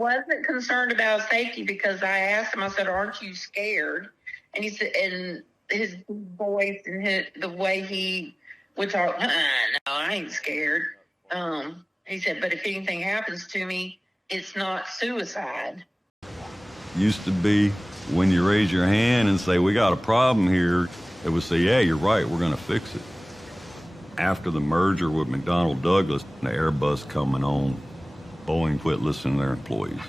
wasn't concerned about safety because I asked him, I said, aren't you scared? And he said, and his voice and the way he would talk, no, I ain't scared. He said, but if anything happens to me, it's not suicide. Used to be when you raise your hand and say, we got a problem here, it would say, yeah, you're right, we're going to fix it. After the merger with McDonnell Douglas, the Airbus coming on, Boeing quit listening to their employees.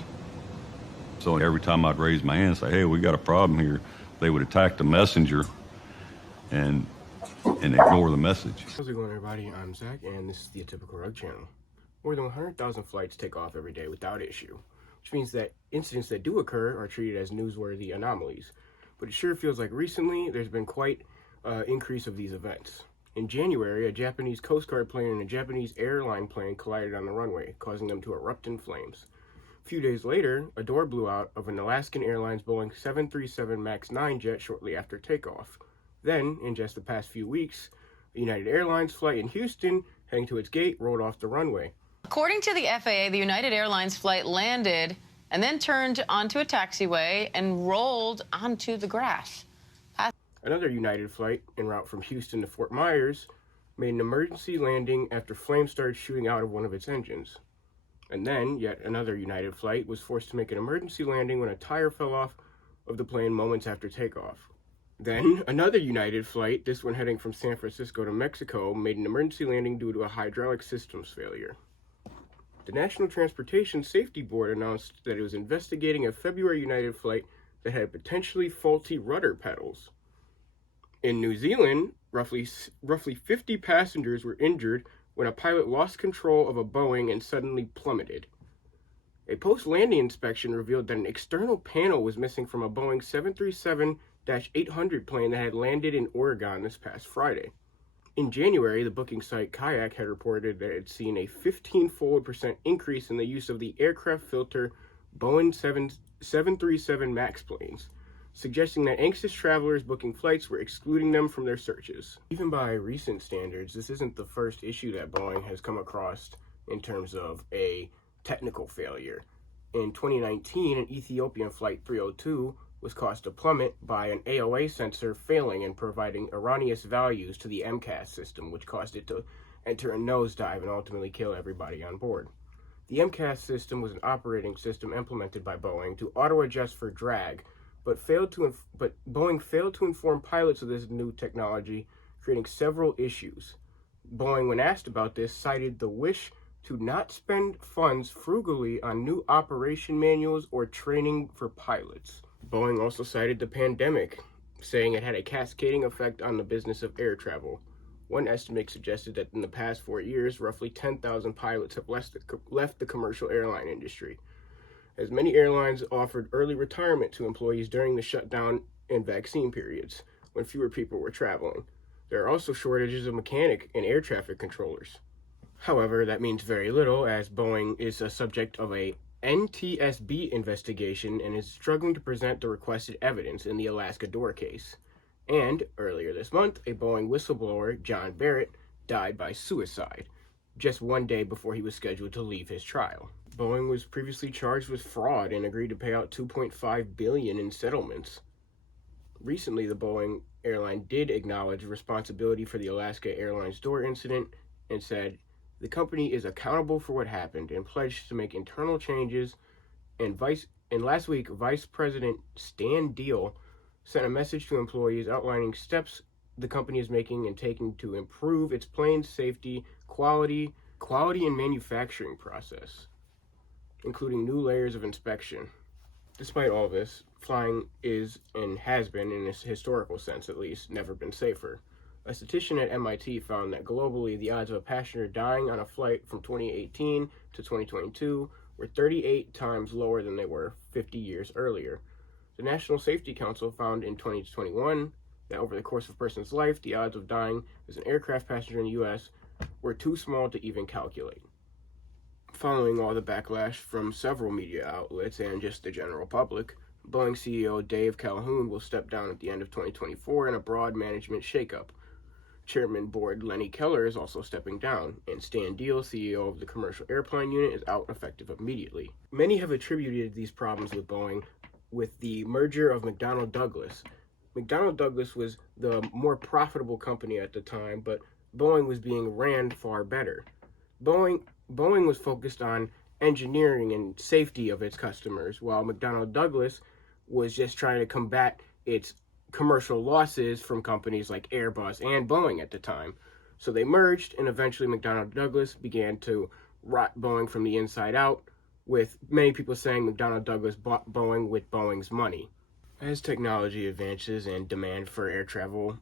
So every time I'd raise my hand and say, hey, we got a problem here, they would attack the messenger and ignore the message. How's it going, everybody? I'm Zach, and this is the Atypical Rug Channel. More than 100,000 flights take off every day without issue, which means that incidents that do occur are treated as newsworthy anomalies. But it sure feels like recently there's been quite an increase of these events. In January, a Japanese Coast Guard plane and a Japanese airline plane collided on the runway, causing them to erupt in flames. A few days later, a door blew out of an Alaskan Airlines Boeing 737 MAX 9 jet shortly after takeoff. Then, in just the past few weeks, a United Airlines flight in Houston, heading to its gate, rolled off the runway. According to the FAA, the United Airlines flight landed and then turned onto a taxiway and rolled onto the grass. Another United flight en route from Houston to Fort Myers made an emergency landing after flames started shooting out of one of its engines. And then, yet another United flight was forced to make an emergency landing when a tire fell off of the plane moments after takeoff. Then, another United flight, this one heading from San Francisco to Mexico, made an emergency landing due to a hydraulic systems failure. The National Transportation Safety Board announced that it was investigating a February United flight that had potentially faulty rudder pedals. In New Zealand, roughly 50 passengers were injured when a pilot lost control of a Boeing and suddenly plummeted. A post-landing inspection revealed that an external panel was missing from a Boeing 737-800 plane that had landed in Oregon this past Friday. In January, the booking site Kayak had reported that it had seen a 15-fold% increase in the use of the aircraft filter Boeing 737 MAX planes, suggesting that anxious travelers booking flights were excluding them from their searches. Even by recent standards, this isn't the first issue that Boeing has come across in terms of a technical failure. In 2019, an Ethiopian Flight 302 was caused to plummet by an AOA sensor failing and providing erroneous values to the MCAS system, which caused it to enter a nosedive and ultimately kill everybody on board. The MCAS system was an operating system implemented by Boeing to auto-adjust for drag, but Boeing failed to inform pilots of this new technology, creating several issues. Boeing, when asked about this, cited the wish to not spend funds frugally on new operation manuals or training for pilots. Boeing also cited the pandemic, saying it had a cascading effect on the business of air travel. One estimate suggested that in the past 4 years, roughly 10,000 pilots have left the commercial airline industry, as many airlines offered early retirement to employees during the shutdown and vaccine periods, when fewer people were traveling. There are also shortages of mechanic and air traffic controllers. However, that means very little, as Boeing is a subject of a NTSB investigation and is struggling to present the requested evidence in the Alaska door case. And, earlier this month, a Boeing whistleblower, John Barrett, died by suicide, just 1 day before he was scheduled to leave his trial. Boeing was previously charged with fraud and agreed to pay out $2.5 billion in settlements. Recently, the Boeing airline did acknowledge responsibility for the Alaska Airlines door incident and said, the company is accountable for what happened and pledged to make internal changes. And last week, Vice President Stan Deal sent a message to employees outlining steps the company is making and taking to improve its plane safety, quality and manufacturing process, including new layers of inspection. Despite all this, flying is, and has been, in a historical sense at least, never been safer. A statistician at MIT found that globally, the odds of a passenger dying on a flight from 2018 to 2022 were 38 times lower than they were 50 years earlier. The National Safety Council found in 2021 that over the course of a person's life, the odds of dying as an aircraft passenger in the U.S. were too small to even calculate. Following all the backlash from several media outlets and just the general public, Boeing CEO Dave Calhoun will step down at the end of 2024 in a broad management shakeup. Chairman Board Lenny Keller is also stepping down, and Stan Deal, CEO of the Commercial Airplane Unit, is out effective immediately. Many have attributed these problems with Boeing with the merger of McDonnell Douglas. McDonnell Douglas was the more profitable company at the time, but Boeing was being ran far better. Boeing was focused on engineering and safety of its customers, while McDonnell Douglas was just trying to combat its commercial losses from companies like Airbus and Boeing at the time. So they merged, and eventually McDonnell Douglas began to rot Boeing from the inside out, with many people saying McDonnell Douglas bought Boeing with Boeing's money. As technology advances and demand for air travel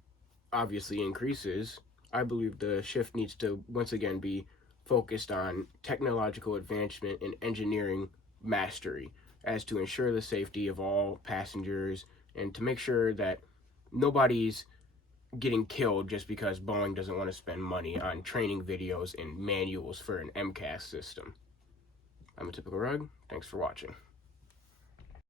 obviously increases, I believe the shift needs to once again be focused on technological advancement and engineering mastery as to ensure the safety of all passengers and to make sure that nobody's getting killed just because Boeing doesn't want to spend money on training videos and manuals for an MCAS system. I'm a Typical Rug. Thanks for watching.